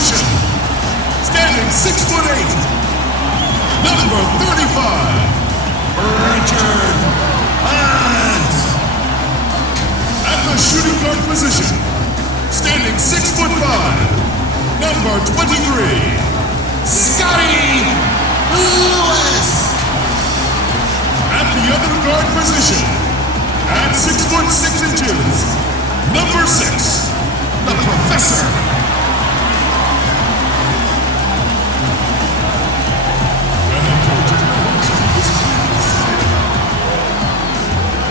position. Standing 6'8", number 35, Richard Hunt. At the shooting guard position, standing 6'5", number 23, Scotty Lewis. At the other guard position, at 6'6", number 6, the Professor.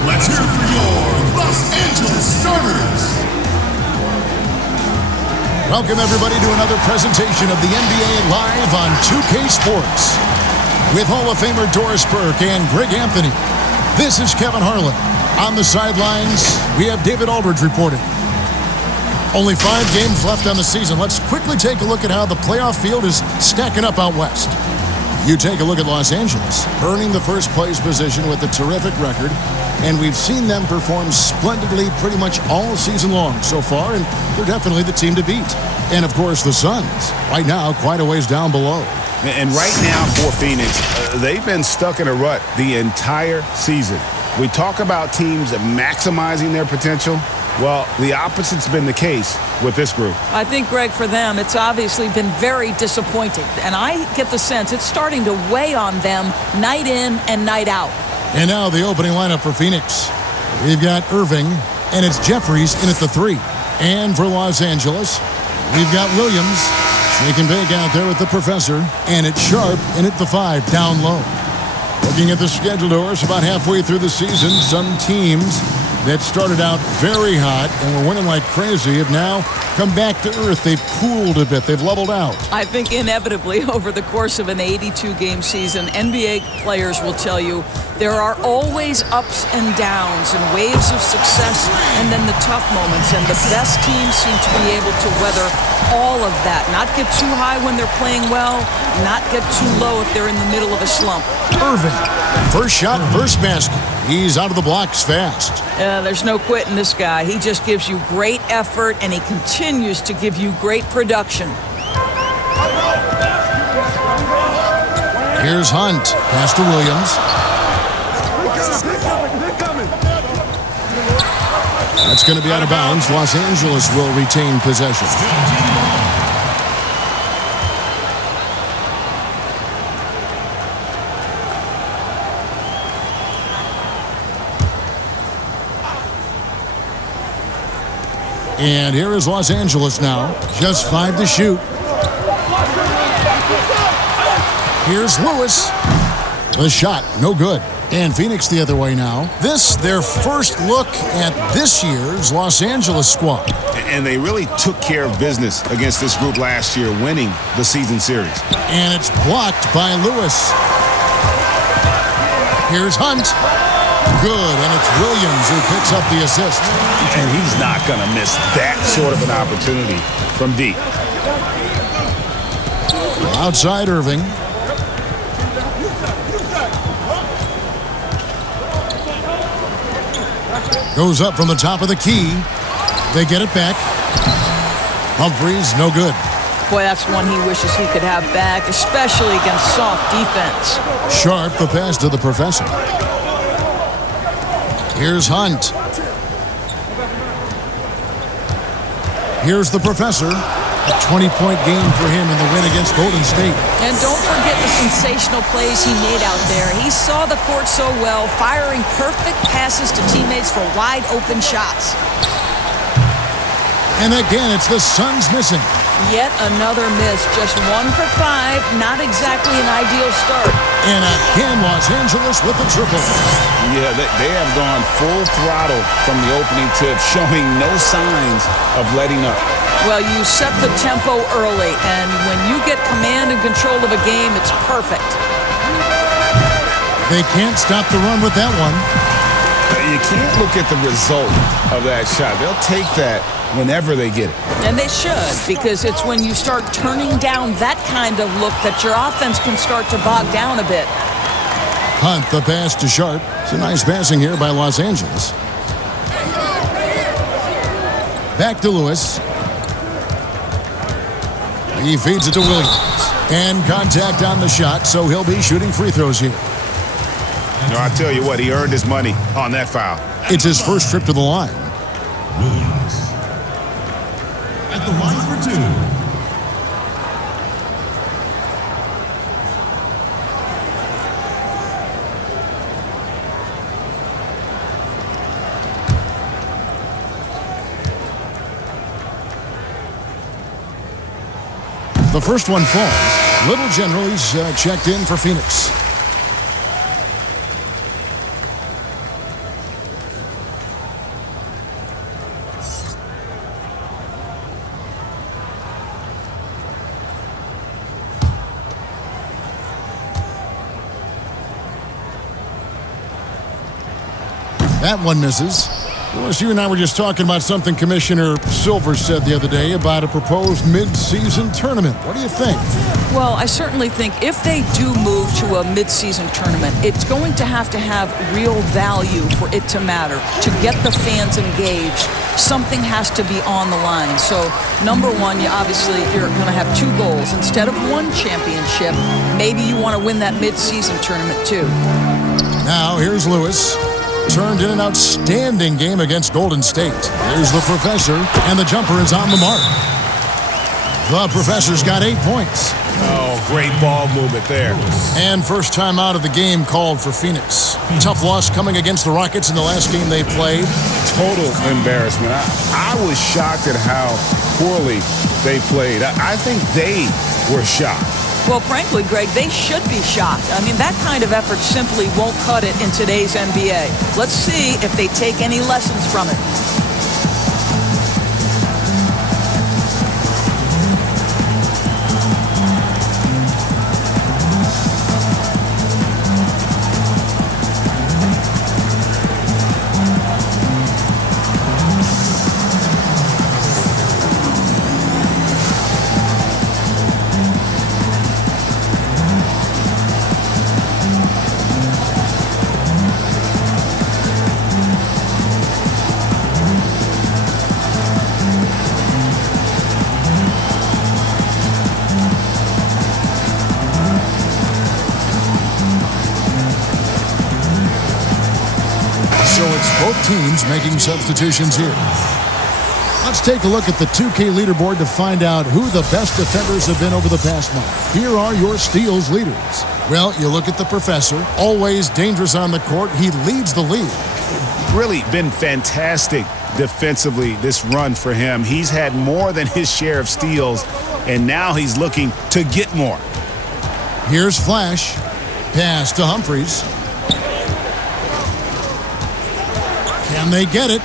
Let's hear it for your Los Angeles starters. Welcome, everybody, to another presentation of the NBA Live on 2K Sports. With Hall of Famer Doris Burke and Greg Anthony, this is Kevin Harlan. On the sidelines, we have David Aldridge reporting. Only 5 games left on the season. Let's quickly take a look at how the playoff field is stacking up out west. You take a look at Los Angeles, earning the first place position with a terrific record, and we've seen them perform splendidly pretty much all season long so far, and they're definitely the team to beat. And, of course, the Suns, right now, quite a ways down below. And right now for Phoenix, they've been stuck in a rut the entire season. We talk about teams maximizing their potential. Well, the opposite's been the case with this group. I think, Greg, for them, it's obviously been very disappointing. And I get the sense it's starting to weigh on them night in and night out. And now the opening lineup for Phoenix. We've got Irving, and it's Jeffries in at the 3. And for Los Angeles, we've got Williams, shaking big out there with the Professor, and it's Sharp in at the 5, down low. Looking at the schedule, Doris, about halfway through the season, some teams that started out very hot and were winning like crazy have now come back to earth. They've cooled a bit. They've leveled out. I think inevitably over the course of an 82-game season, NBA players will tell you there are always ups and downs and waves of success and then the tough moments. And the best teams seem to be able to weather all of that. Not get too high when they're playing well, not get too low if they're in the middle of a slump. Irving, first shot, first basket. He's out of the blocks fast. There's no quitting this guy. He just gives you great effort, and he continues to give you great production. Here's Hunt. Pass to Williams. That's going to be out of bounds. Los Angeles will retain possession. And here is Los Angeles now. Just 5 to shoot. Here's Lewis. The shot, no good. And Phoenix the other way now. This, their first look at this year's Los Angeles squad. And they really took care of business against this group last year, winning the season series. And it's blocked by Lewis. Here's Hunt. Good, and it's Williams who picks up the assist. And he's not going to miss that sort of an opportunity from deep. Outside Irving. Goes up from the top of the key. They get it back. Humphries, no good. Boy, that's one he wishes he could have back, especially against soft defense. Sharp, the pass to the Professor. Here's Hunt. Here's the Professor. A 20-point game for him in the win against Golden State. And don't forget the sensational plays he made out there. He saw the court so well, firing perfect passes to teammates for wide-open shots. And again, it's the Suns missing. Yet another miss. Just 1 for 5. Not exactly an ideal start. And again, Los Angeles with the triple. Yeah, they have gone full throttle from the opening tip, showing no signs of letting up. Well, you set the tempo early, and when you get command and control of a game, it's perfect. They can't stop the run with that one. You can't look at the result of that shot. They'll take that whenever they get it. And they should, because it's when you start turning down that kind of look that your offense can start to bog down a bit. Hunt, the pass to Sharp. It's a nice passing here by Los Angeles. Back to Lewis. He feeds it to Williams. And contact on the shot, so he'll be shooting free throws here. No, I tell you what, he earned his money on that foul. It's his first trip to the line. Williams. At the line for two. The first one falls. Little General's checked in for Phoenix. That one misses. Lewis, you and I were just talking about something Commissioner Silver said the other day about a proposed mid-season tournament. What do you think? Well, I certainly think if they do move to a mid-season tournament, it's going to have real value for it to matter. To get the fans engaged, something has to be on the line. So, number one, you're going to have two goals. Instead of one championship, maybe you want to win that mid-season tournament too. Now, here's Lewis. Turned in an outstanding game against Golden State. Here's the Professor, and the jumper is on the mark. The Professor's got 8 points. Oh, great ball movement there. And first time out of the game called for Phoenix. Tough loss coming against the Rockets in the last game they played. Total embarrassment. I was shocked at how poorly they played. I think they were shocked. Well, frankly, Greg, they should be shocked. I mean, that kind of effort simply won't cut it in today's NBA. Let's see if they take any lessons from it. So it's both teams making substitutions here. Let's take a look at the 2K leaderboard to find out who the best defenders have been over the past month. Here are your steals leaders. Well, you look at the Professor, always dangerous on the court. He leads the league. Really been fantastic defensively this run for him. He's had more than his share of steals, and now he's looking to get more. Here's Flash. Pass to Humphries. Can they get it?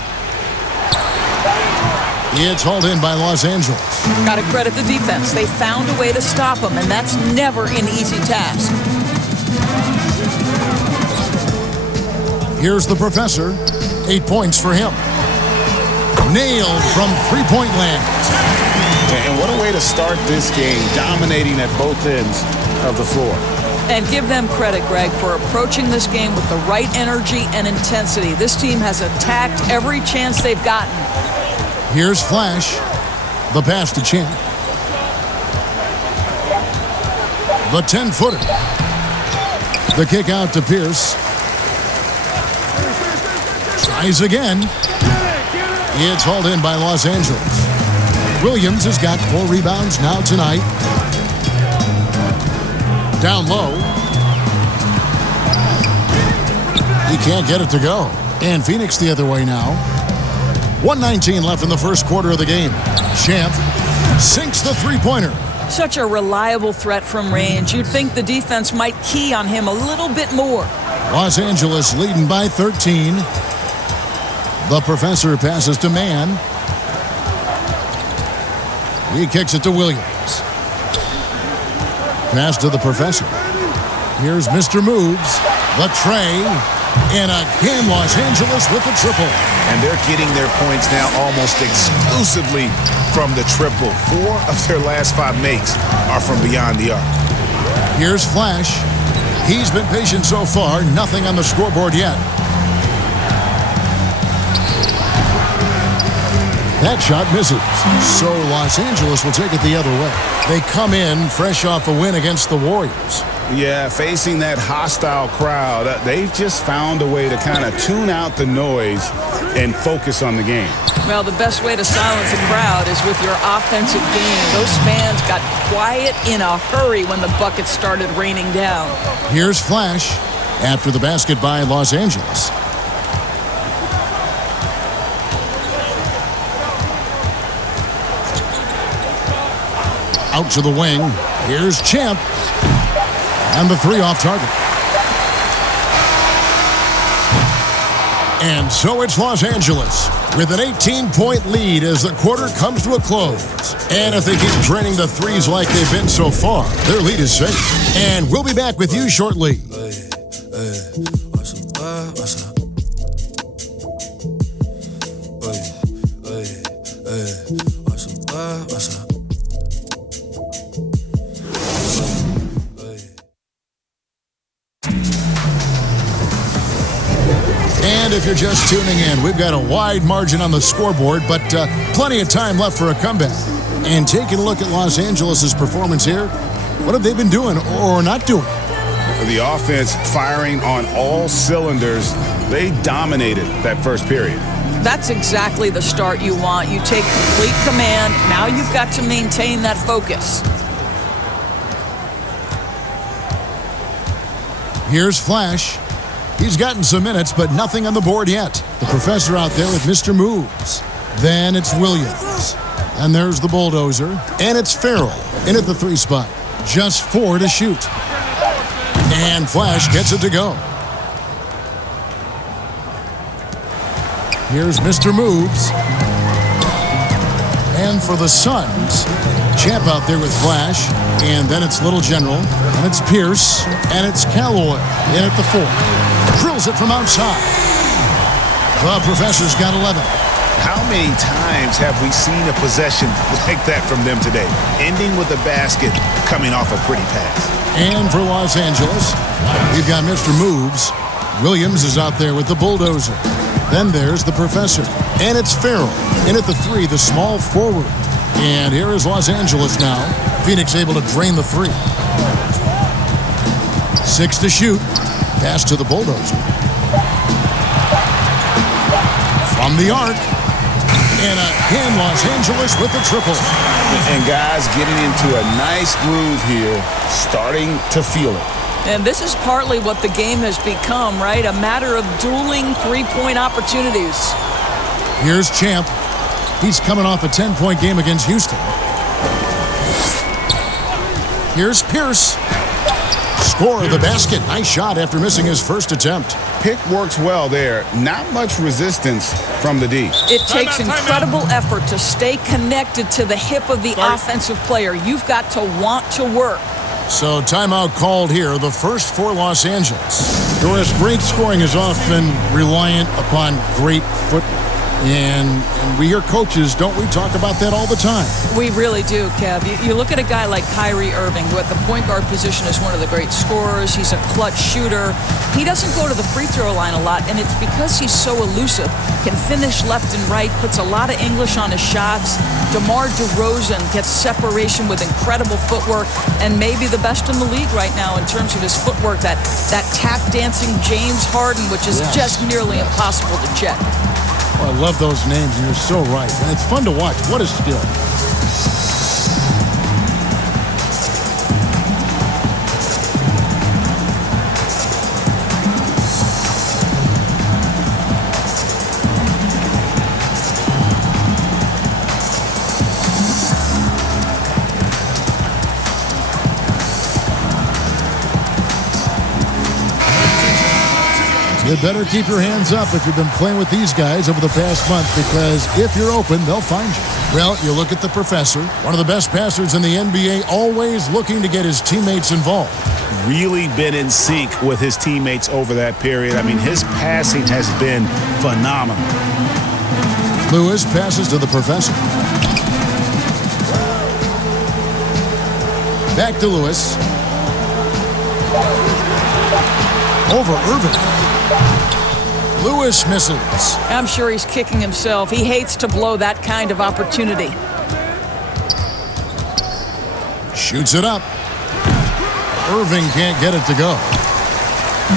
It's hauled in by Los Angeles. Got to credit the defense. They found a way to stop him, and that's never an easy task. Here's the Professor. 8 points for him. Nailed from three-point land. And what a way to start this game, dominating at both ends of the floor. And give them credit, Greg, for approaching this game with the right energy and intensity. This team has attacked every chance they've gotten. Here's Flash. The pass to Champ. The 10-footer. The kick out to Pierce. Tries again. It's hauled in by Los Angeles. Williams has got 4 rebounds now tonight. Down low. He can't get it to go. And Phoenix the other way now. 1:19 left in the first quarter of the game. Champ sinks the three-pointer. Such a reliable threat from range. You'd think the defense might key on him a little bit more. Los Angeles leading by 13. The Professor passes to Mann. He kicks it to Williams. Pass to the Professor. Here's Mr. Moves. The tray. And again, Los Angeles with the triple. And they're getting their points now almost exclusively from the triple. 4 of their last 5 makes are from beyond the arc. Here's Flash. He's been patient so far. Nothing on the scoreboard yet. That shot misses. So Los Angeles will take it the other way. They come in fresh off a win against the Warriors. Yeah, facing that hostile crowd, they've just found a way to kind of tune out the noise and focus on the game. Well, the best way to silence a crowd is with your offensive game. Those fans got quiet in a hurry when the buckets started raining down. Here's Flash after the basket by Los Angeles. Out to the wing. Here's Champ. And the three off target. And so it's Los Angeles with an 18-point lead as the quarter comes to a close. And if they keep draining the threes like they've been so far, their lead is safe. And we'll be back with you shortly. And if you're just tuning in, we've got a wide margin on the scoreboard, but plenty of time left for a comeback. And taking a look at Los Angeles' performance here, what have they been doing or not doing? The offense firing on all cylinders. They dominated that first period. That's exactly the start you want. You take complete command. Now you've got to maintain that focus. Here's Flash. He's gotten some minutes, but nothing on the board yet. The professor out there with Mr. Moves. Then it's Williams. And there's the bulldozer. And it's Farrell in at the three spot. Just 4 to shoot. And Flash gets it to go. Here's Mr. Moves. And for the Suns, Champ out there with Flash. And then it's Little General. And it's Pierce. And it's Calloway in at the 4. Drills it from outside. The professor's got 11. How many times have we seen a possession like that from them today? Ending with a basket, coming off a pretty pass. And for Los Angeles, we've got Mr. Moves. Williams is out there with the bulldozer. Then there's the professor. And it's Farrell in at the 3, the small forward. And here is Los Angeles now. Phoenix able to drain the 3. 6 to shoot. Pass to the bulldozer. From the arc. And again, Los Angeles with the triple. And guys getting into a nice groove here, starting to feel it. And this is partly what the game has become, right? A matter of dueling three-point opportunities. Here's Champ. He's coming off a 10-point game against Houston. Here's Pierce. Score of the basket. Nice shot after missing his first attempt. Pick works well there. Not much resistance from the D. It takes incredible effort to stay connected to the hip of the offensive player. You've got to want to work. So timeout called here, the first for Los Angeles. Doris, great scoring is often reliant upon great footwork. And we hear coaches, don't we, talk about that all the time? We really do, Kev. You look at a guy like Kyrie Irving, who at the point guard position is one of the great scorers. He's a clutch shooter. He doesn't go to the free throw line a lot, and it's because he's so elusive. Can finish left and right, puts a lot of English on his shots. DeMar DeRozan gets separation with incredible footwork, and maybe the best in the league right now in terms of his footwork. That tap dancing James Harden, which is just nearly impossible to check. Oh, I love those names, and you're so right. And it's fun to watch. What a skill. You better keep your hands up if you've been playing with these guys over the past month, because if you're open, they'll find you. Well, you look at the professor, one of the best passers in the NBA, always looking to get his teammates involved. Really been in sync with his teammates over that period. I mean, his passing has been phenomenal. Lewis passes to the professor. Back to Lewis. Over Irving. Lewis misses. I'm sure he's kicking himself. He hates to blow that kind of opportunity. Shoots it up. Irving can't get it to go.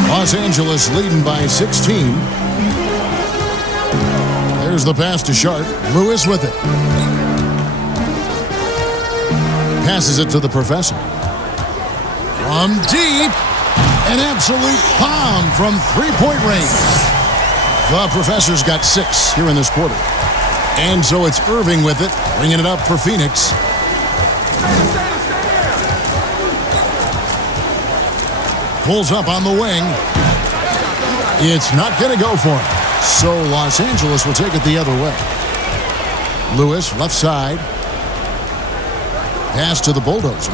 Los Angeles leading by 16. There's the pass to Sharp. Lewis with it. Passes it to the Professor. From deep, an absolute bomb from three-point range. The Professor's got 6 here in this quarter. And so it's Irving with it, bringing it up for Phoenix. Pulls up on the wing. It's not going to go for him. So Los Angeles will take it the other way. Lewis, left side. Pass to the Bulldozer.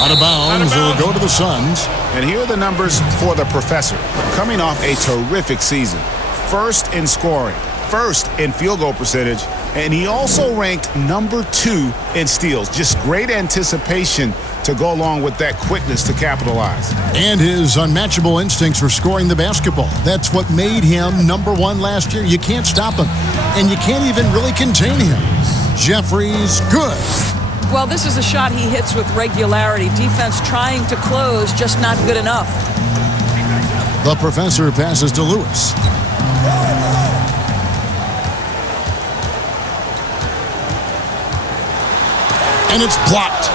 Out of bounds. It'll go to the Suns. And here are the numbers for the Professor. Coming off a terrific season. First in scoring. First in field goal percentage. And he also ranked number 2 in steals. Just great anticipation to go along with that quickness to capitalize. And his unmatchable instincts for scoring the basketball. That's what made him number 1 last year. You can't stop him. And you can't even really contain him. Jeffries, good. Well, this is a shot he hits with regularity. Defense trying to close, just not good enough. The Professor passes to Lewis. And it's blocked.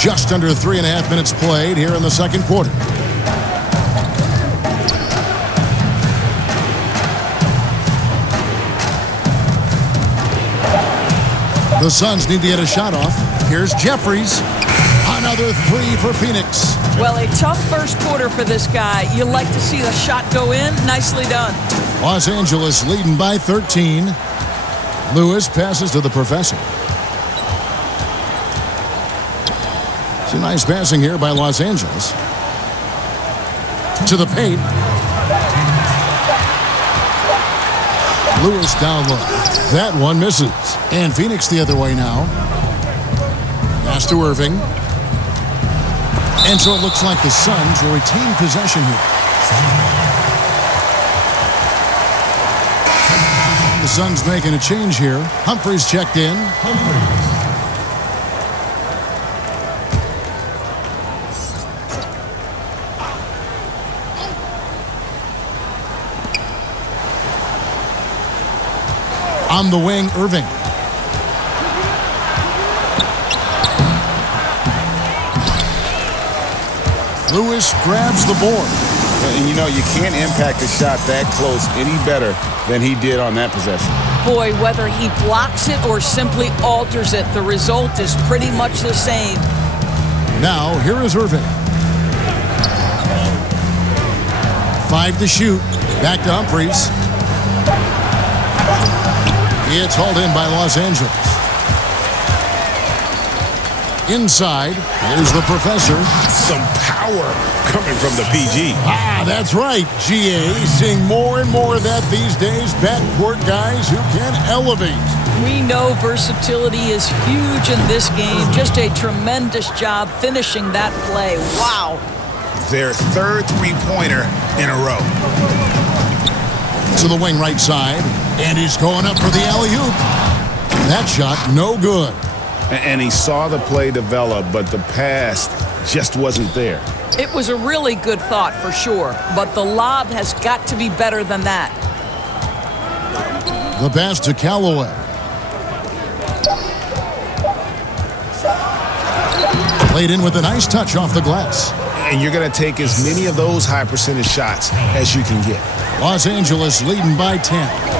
Just under 3.5 minutes played here in the second quarter. The Suns need to get a shot off. Here's Jeffries. Another 3 for Phoenix. Well, a tough first quarter for this guy. You like to see the shot go in. Nicely done. Los Angeles leading by 13. Lewis passes to the Professor. It's a nice passing here by Los Angeles. To the paint. Lewis down low. That one misses. And Phoenix the other way now. Pass to Irving. And so it looks like the Suns will retain possession here. The Suns making a change here. Humphries checked in. On the wing, Irving. Lewis grabs the board. And you know, you can't impact a shot that close any better than he did on that possession. Boy, whether he blocks it or simply alters it, the result is pretty much the same. Now, here is Irving. 5 to shoot. Back to Humphries. It's hauled in by Los Angeles. Inside, here's the Professor. Some power coming from the PG. Ah, that's right, GA. Seeing more and more of that these days. Backcourt guys who can elevate. We know versatility is huge in this game. Just a tremendous job finishing that play. Wow. Their third three-pointer in a row. To the wing right side. And he's going up for the alley-oop. That shot, no good. And he saw the play develop, but the pass just wasn't there. It was a really good thought for sure, but the lob has got to be better than that. The pass to Callaway. Played in with a nice touch off the glass. And you're going to take as many of those high percentage shots as you can get. Los Angeles leading by 10.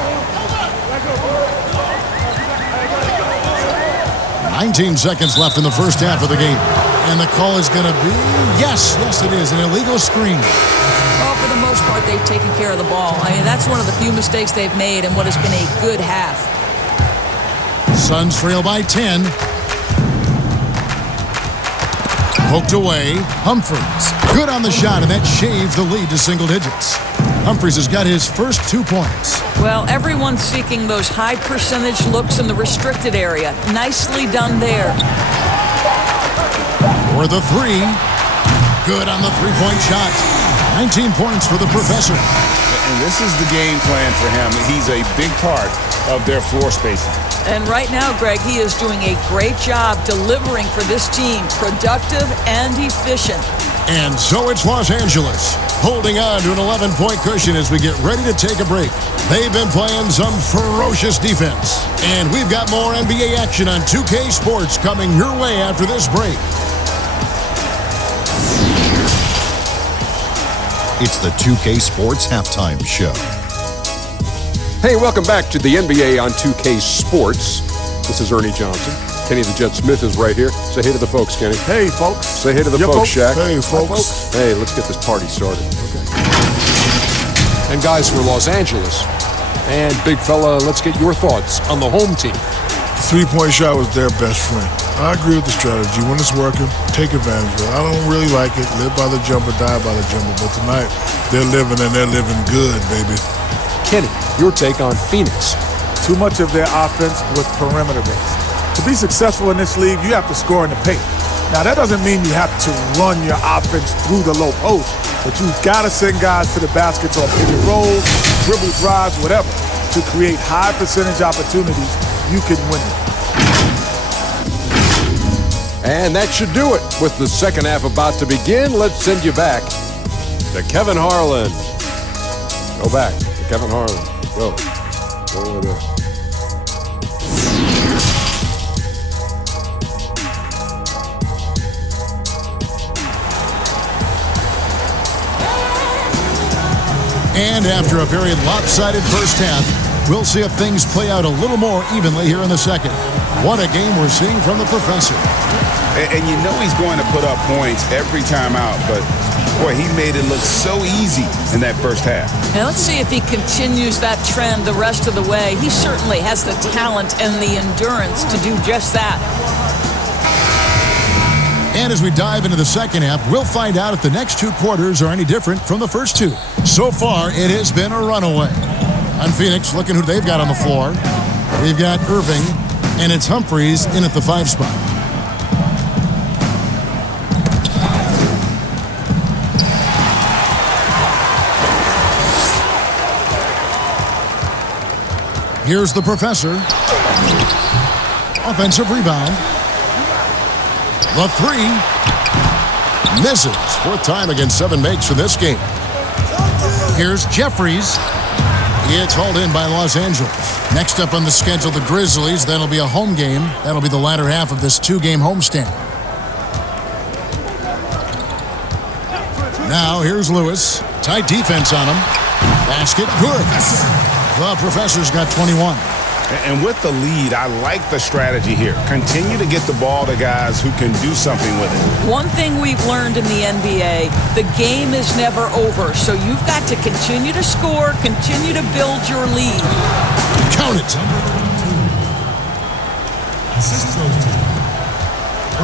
19 seconds left in the first half of the game. And the call is going to be, yes, it is, an illegal screen. Well, for the most part, they've taken care of the ball. I mean, that's one of the few mistakes they've made in what has been a good half. Suns trail by 10. Poked away. Humphries. Good on the shot, and that shaved the lead to single digits. Humphries has got his first 2 points. Well, everyone's seeking those high percentage looks in the restricted area. Nicely done there. For the 3. Good on the three-point shot. 19 points for the professor. And this is the game plan for him. He's a big part of their floor spacing. And right now, Greg, he is doing a great job delivering for this team, productive and efficient. And so it's Los Angeles, holding on to an 11-point cushion as we get ready to take a break. They've been playing some ferocious defense. And we've got more NBA action on 2K Sports coming your way after this break. It's the 2K Sports Halftime Show. Hey, welcome back to the NBA on 2K Sports. This is Ernie Johnson. Kenny the Jet Smith is right here. Say hey to the folks, Kenny. Hey, folks. Say hey to the folks, Shaq. Hey, folks. Hey, let's get this party started. Okay. And guys, for Los Angeles. And big fella, let's get your thoughts on the home team. The three-point shot was their best friend. I agree with the strategy. When it's working, take advantage of it. I don't really like it. Live by the jumper, die by the jumper. But tonight, they're living and they're living good, baby. Kenny, your take on Phoenix. Too much of their offense was perimeter-based. To be successful in this league, you have to score in the paint. Now, that doesn't mean you have to run your offense through the low post, but you've got to send guys to the baskets on pick and rolls, dribble drives, whatever, to create high percentage opportunities you can win them. And that should do it. With the second half about to begin, let's send you back to Kevin Harlan. Go back to Kevin Harlan. Go over there. And after a very lopsided first half, we'll see if things play out a little more evenly here in the second. What a game we're seeing from the professor. And you know he's going to put up points every time out, but boy, he made it look so easy in that first half. Now let's see if he continues that trend the rest of the way. He certainly has the talent and the endurance to do just that. And as we dive into the second half, we'll find out if the next two quarters are any different from the first two. So far, it has been a runaway. On Phoenix, looking who they've got on the floor. We've got Irving, and it's Humphries in at the 5 spot. Here's the professor. Offensive rebound. The 3 misses. 4th time against 7 makes for this game. Here's Jeffries. It's hauled in by Los Angeles. Next up on the schedule, the Grizzlies. That'll be a home game. That'll be the latter half of this 2-game homestand. Now here's Lewis. Tight defense on him. Basket good. The professor's got 21. And with the lead, I like the strategy here. Continue to get the ball to guys who can do something with it. One thing we've learned in the NBA, the game is never over. So you've got to continue to score, continue to build your lead. Count it. Assist throws to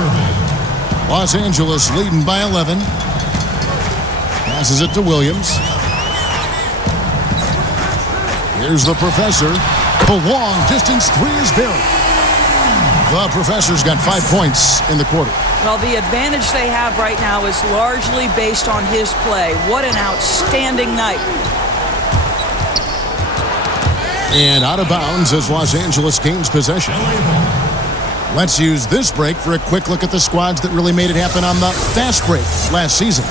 Irving. Los Angeles leading by 11. Passes it to Williams. Here's the professor. The long distance 3 is buried. The professor's got 5 points in the quarter. Well, the advantage they have right now is largely based on his play. What an outstanding night. And out of bounds as Los Angeles gains possession. Let's use this break for a quick look at the squads that really made it happen on the fast break last season.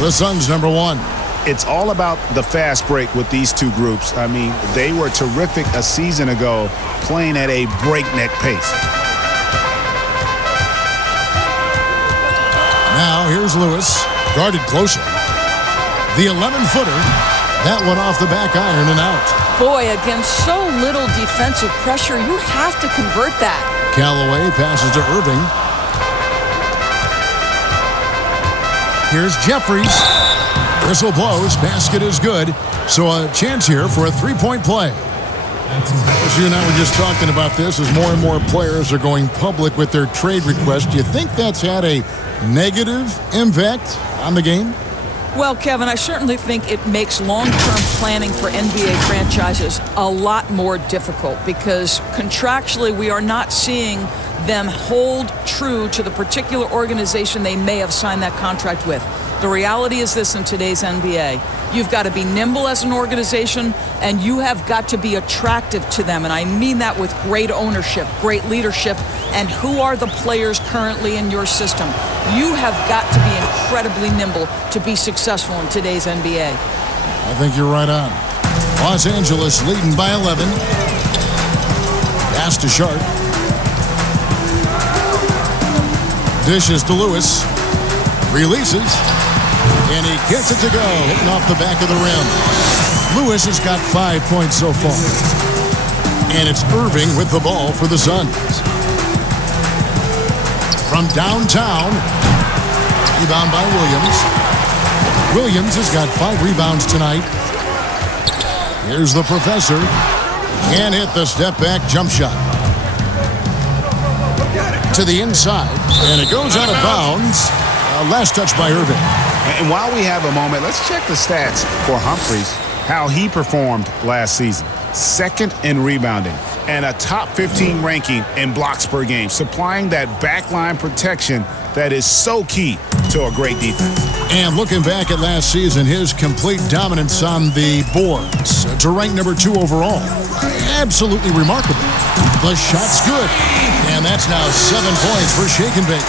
The Suns #1. It's all about the fast break with these two groups. I mean, they were terrific a season ago, playing at a breakneck pace. Now here's Lewis, guarded closely. The 11-footer, that one off the back iron and out. Boy, against so little defensive pressure, you have to convert that. Callaway passes to Irving. Here's Jeffries. Whistle blows, basket is good. So a chance here for a 3-point play. As you and I were just talking about this, as more and more players are going public with their trade requests, do you think that's had a negative impact on the game? Well, Kevin, I certainly think it makes long-term planning for NBA franchises a lot more difficult because contractually we are not seeing them hold true to the particular organization they may have signed that contract with. The reality is this in today's NBA. You've got to be nimble as an organization, and you have got to be attractive to them. And I mean that with great ownership, great leadership, and who are the players currently in your system. You have got to be incredibly nimble to be successful in today's NBA. I think you're right on. Los Angeles leading by 11. Pass to Sharp. Dishes to Lewis. Releases. And he gets it to go, hitting off the back of the rim. Lewis has got 5 points so far. And it's Irving with the ball for the Suns. From downtown, rebound by Williams. Williams has got 5 rebounds tonight. Here's the professor. And hit the step-back jump shot. To the inside. And it goes out of bounds. Last touch by Irving. And while we have a moment, let's check the stats for Humphries, how he performed last season. Second in rebounding and a top 15 ranking in blocks per game, supplying that backline protection that is so key to a great defense. And looking back at last season, his complete dominance on the boards to rank number 2 overall. Absolutely remarkable. The shot's good. And that's now 7 points for Shake and Bake.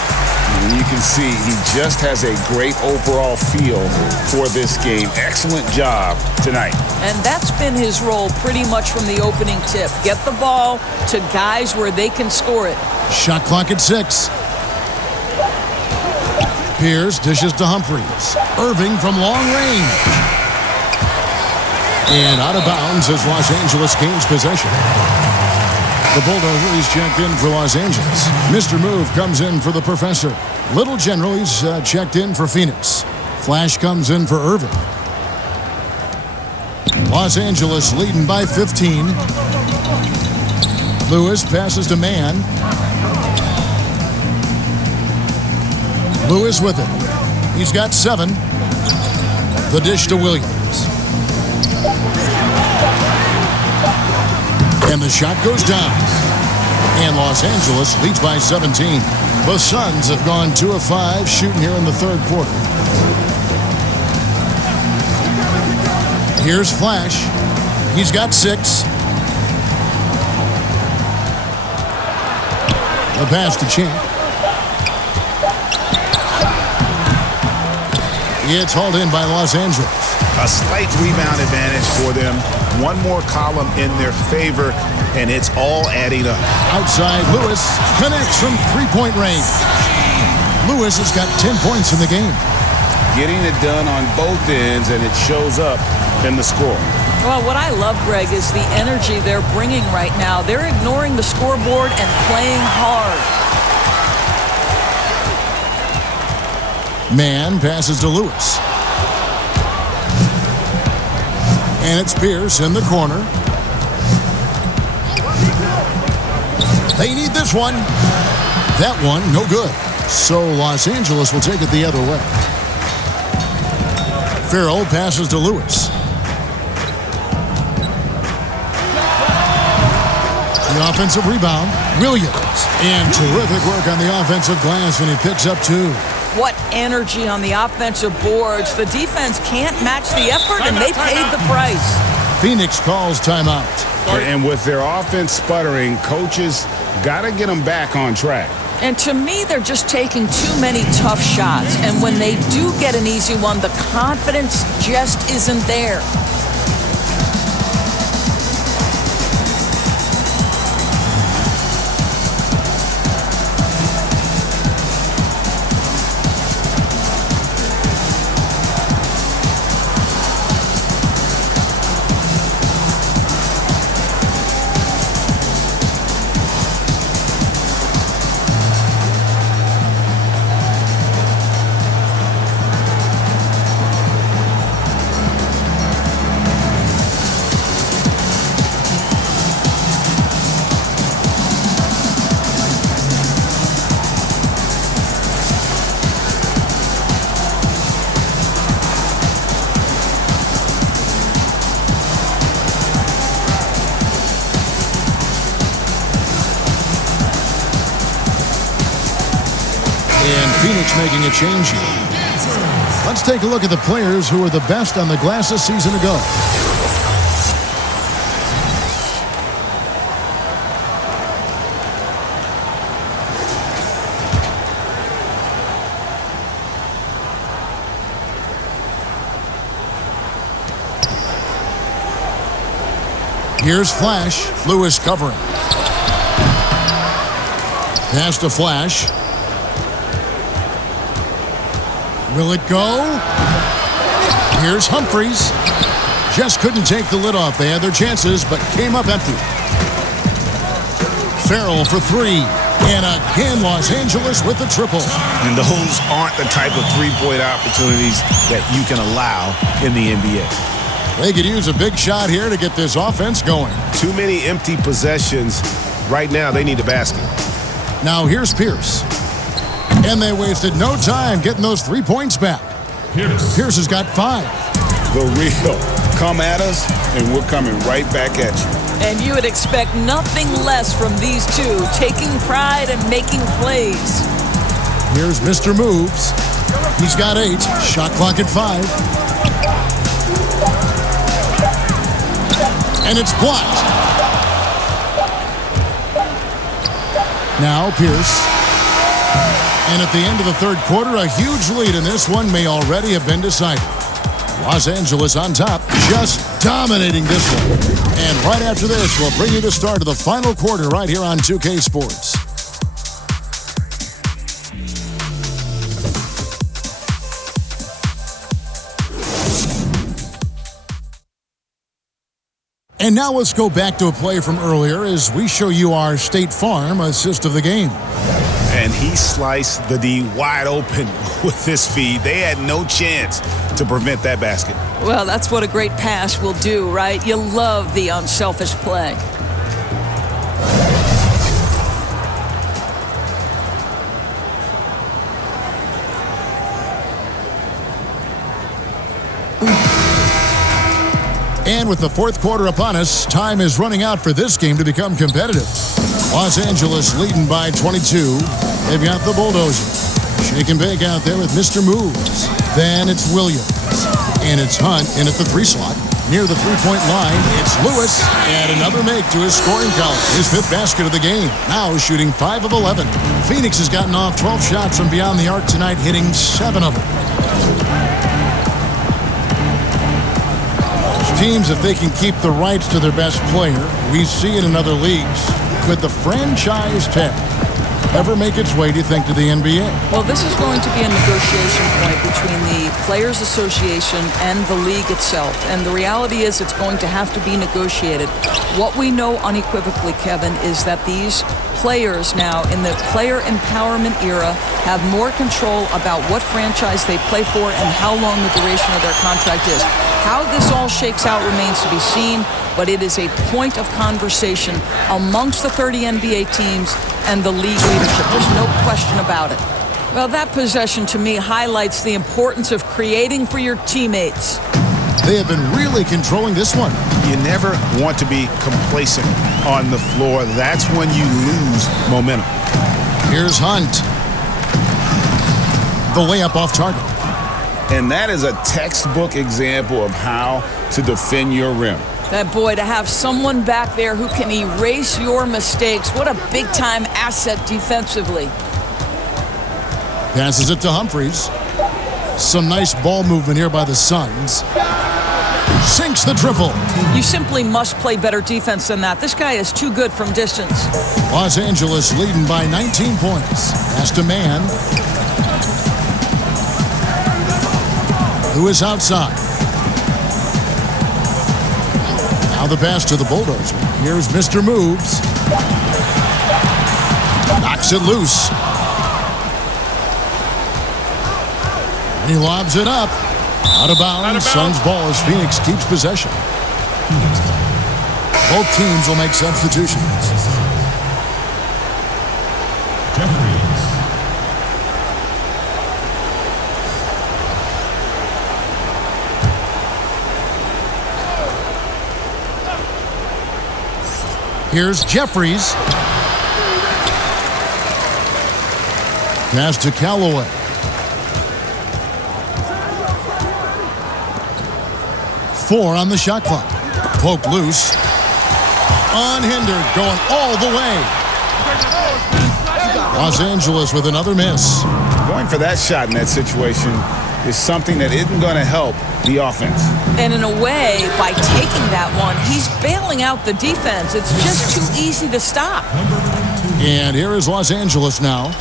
And you can see he just has a great overall feel for this game. Excellent job tonight. And that's been his role pretty much from the opening tip. Get the ball to guys where they can score it. Shot clock at 6. Pierce dishes to Humphries. Irving from long range. And out of bounds as Los Angeles gains possession. The Bulldozer checked in for Los Angeles. Mr. Move comes in for the Professor. Little General, he's checked in for Phoenix. Flash comes in for Irving. Los Angeles leading by 15. Lewis passes to Mann. Lewis with it. He's got 7. The dish to Williams. And the shot goes down. And Los Angeles leads by 17. The Suns have gone 2 of 5 shooting here in the third quarter. Here's Flash. He's got 6. The pass to Champ. It's hauled in by Los Angeles. A slight rebound advantage for them. One more column in their favor, and it's all adding up. Outside, Lewis connects from three-point range. Lewis has got 10 points in the game. Getting it done on both ends, and it shows up in the score. Well, what I love, Greg, is the energy they're bringing right now. They're ignoring the scoreboard and playing hard. Mann passes to Lewis. And it's Pierce in the corner. They need this one. That one, no good. So Los Angeles will take it the other way. Farrell passes to Lewis. The offensive rebound, Williams. And terrific work on the offensive glass, and he picks up 2. What energy on the offensive boards. The defense can't match the effort, and they paid the price. Phoenix calls timeout. And with their offense sputtering, coaches got to get them back on track. And to me, they're just taking too many tough shots. And when they do get an easy one, the confidence just isn't there. And Phoenix making a change here. Let's take a look at the players who were the best on the glass a season ago. Here's Flash. Lewis covering. Pass to Flash. Will it go? Here's Humphries. Just couldn't take the lid off. They had their chances, but came up empty. Farrell for three. And again, Los Angeles with the triple. And those aren't the type of three-point opportunities that you can allow in the NBA. They could use a big shot here to get this offense going. Too many empty possessions. Right now, they need a basket. Now here's Pierce. And they wasted no time getting those 3 points back. Pierce has got 5. The real. Come at us, and we're coming right back at you. And you would expect nothing less from these two, taking pride and making plays. Here's Mr. Moves. He's got 8. Shot clock at 5. And it's blocked. Now Pierce. And at the end of the third quarter, a huge lead in this one may already have been decided. Los Angeles on top, just dominating this one. And right after this, we'll bring you the start of the final quarter right here on 2K Sports. And now let's go back to a play from earlier as we show you our State Farm assist of the game. And he sliced the D wide open with this feed. They had no chance to prevent that basket. Well, that's what a great pass will do, right? You love the unselfish play. And with the fourth quarter upon us, time is running out for this game to become competitive. Los Angeles leading by 22. They've got the bulldozer. Shake and bake out there with Mr. Moves. Then it's Williams. And it's Hunt in at the 3 slot. Near the 3-point line, it's Lewis. And another make to his scoring column. His 5th basket of the game. Now shooting 5 of 11. Phoenix has gotten off 12 shots from beyond the arc tonight, hitting 7 of them. Teams, if they can keep the rights to their best player, we see it in other leagues. Could the franchise tag ever make its way, do you think, to the NBA? Well, this is going to be a negotiation point between the Players Association and the league itself. And the reality is it's going to have to be negotiated. What we know unequivocally, Kevin, is that these players now in the player empowerment era have more control about what franchise they play for and how long the duration of their contract is. How this all shakes out remains to be seen, but it is a point of conversation amongst the 30 NBA teams and the league leadership. There's no question about it. Well, that possession to me highlights the importance of creating for your teammates. They have been really controlling this one. You never want to be complacent on the floor. That's when you lose momentum. Here's Hunt. The layup off target. And that is a textbook example of how to defend your rim. That boy, to have someone back there who can erase your mistakes, what a big-time asset defensively. Passes it to Humphries. Some nice ball movement here by the Suns. Sinks the triple. You simply must play better defense than that. This guy is too good from distance. Los Angeles leading by 19 points. Pass to Man. Who is outside. Now the pass to the bulldozer. Here's Mr. Moves. Knocks it loose. And he lobs it up. Out of bounds. Suns ball as Phoenix keeps possession. Both teams will make substitutions. Here's Jeffries. Pass to Callaway. 4 on the shot clock. Poke loose. Unhindered, going all the way. Los Angeles with another miss. Going for that shot in that situation is something that isn't going to help the offense. And in a way, by taking that one, he's bailing out the defense. It's just too easy to stop. And here is Los Angeles now.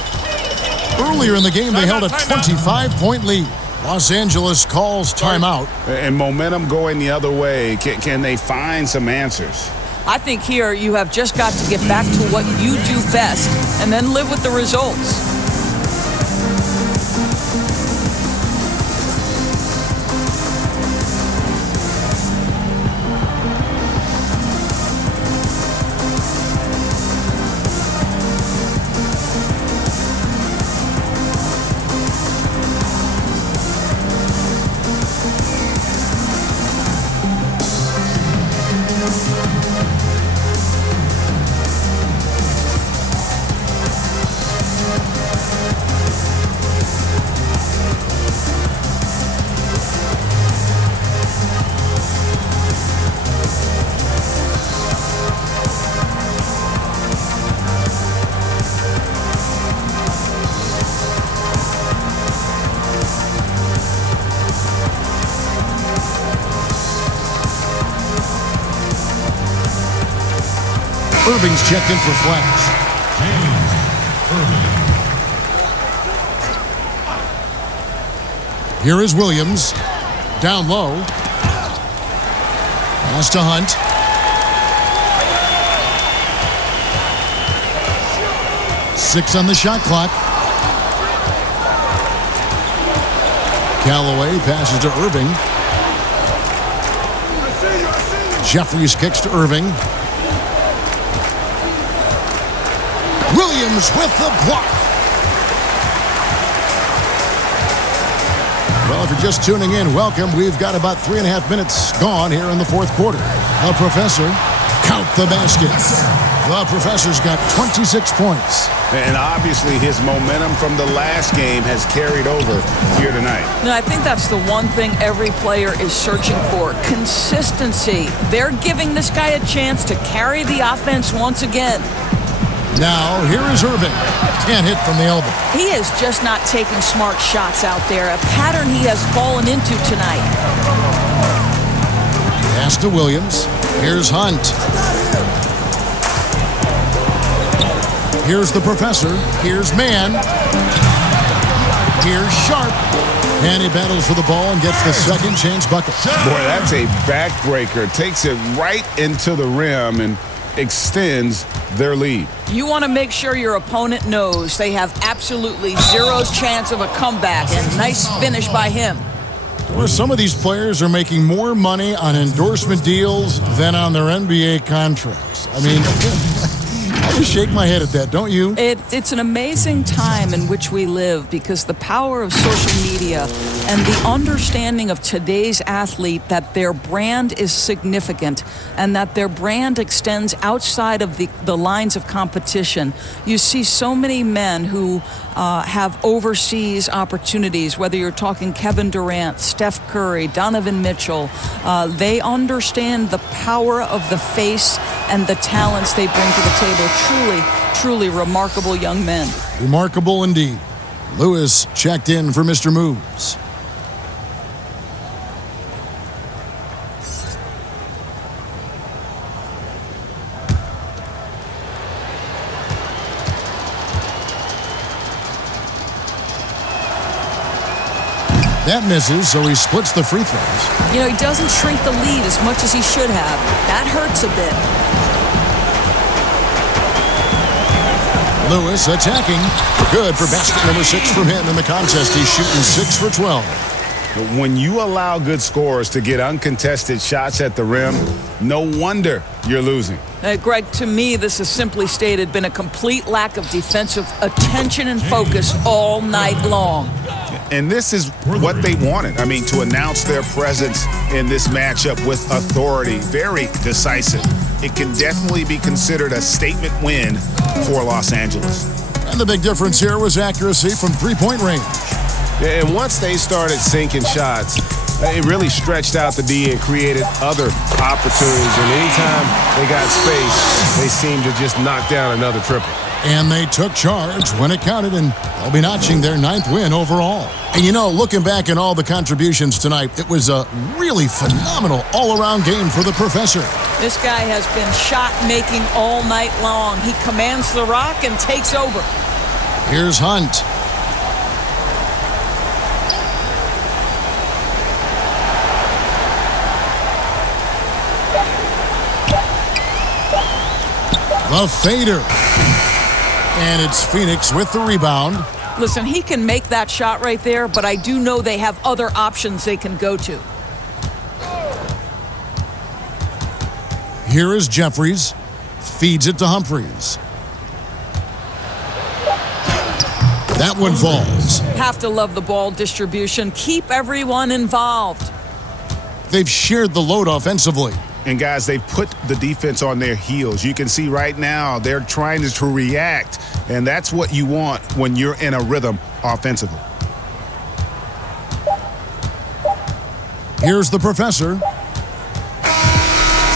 Earlier in the game, they held a 25-point lead. Los Angeles calls timeout. And momentum going the other way. Can they find some answers? I think here you have just got to get back to what you do best and then live with the results. Irving's checked in for Flash. Here is Williams. Down low. Pass to Hunt. Six on the shot clock. Callaway passes to Irving. Jeffries kicks to Irving. Williams with the block. Well, if you're just tuning in, welcome. We've got about 3.5 minutes gone here in the fourth quarter. The Professor, count the baskets. The Professor's got 26 points. And obviously his momentum from the last game has carried over here tonight. No, I think that's the one thing every player is searching for. Consistency. They're giving this guy a chance to carry the offense once again. Now, here is Irving. Can't hit from the elbow. He is just not taking smart shots out there, a pattern he has fallen into tonight. Pass to Williams. Here's Hunt. Here's the Professor. Here's Mann. Here's Sharp. And he battles for the ball and gets the second chance bucket. Boy, that's a backbreaker. Takes it right into the rim and extends their lead. You want to make sure your opponent knows they have absolutely zero chance of a comeback, and nice finish by him. Or some of these players are making more money on endorsement deals than on their NBA contracts. I mean, I just shake my head at that, don't you? It's an amazing time in which we live because the power of social media and the understanding of today's athlete that their brand is significant and that their brand extends outside of the lines of competition. You see so many men who have overseas opportunities, whether you're talking Kevin Durant, Steph Curry, Donovan Mitchell. They understand the power of the face and the talents they bring to the table. Truly, truly remarkable young men. Remarkable indeed. Lewis checked in for Mr. Moves. That misses, so he splits the free throws. You know, he doesn't shrink the lead as much as he should have. That hurts a bit. Lewis attacking. Good for basket number 6 from him in the contest. He's shooting 6 for 12. When you allow good scorers to get uncontested shots at the rim, no wonder you're losing. Greg, to me, this is simply stated been a complete lack of defensive attention and focus all night long. And this is what they wanted. I mean, to announce their presence in this matchup with authority, very decisive. It can definitely be considered a statement win for Los Angeles. And the big difference here was accuracy from three-point range. And once they started sinking shots, They really stretched out the D and created other opportunities. And anytime they got space, they seemed to just knock down another triple. And they took charge when it counted, and they'll be notching their 9th win overall. And you know, looking back at all the contributions tonight, it was a really phenomenal all-around game for the professor. This guy has been shot-making all night long. He commands the rock and takes over. Here's Hunt. The fader. And it's Phoenix with the rebound. Listen, he can make that shot right there, but I do know they have other options they can go to. Here is Jeffries. Feeds it to Humphries. That one falls. Have to love the ball distribution. Keep everyone involved. They've shared the load offensively. And guys, they put the defense on their heels. You can see right now they're trying to react, and that's what you want when you're in a rhythm offensively. Here's the professor.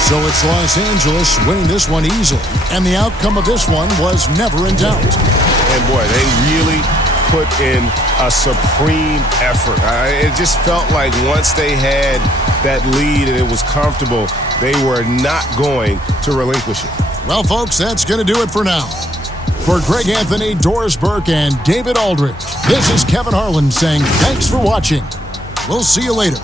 So it's Los Angeles winning this one easily, and the outcome of this one was never in doubt. And boy, they really put in a supreme effort. It just felt like once they had that lead and it was comfortable, they were not going to relinquish it. Well, folks, that's going to do it for now. For Greg Anthony, Doris Burke, and David Aldridge, this is Kevin Harlan saying thanks for watching. We'll see you later.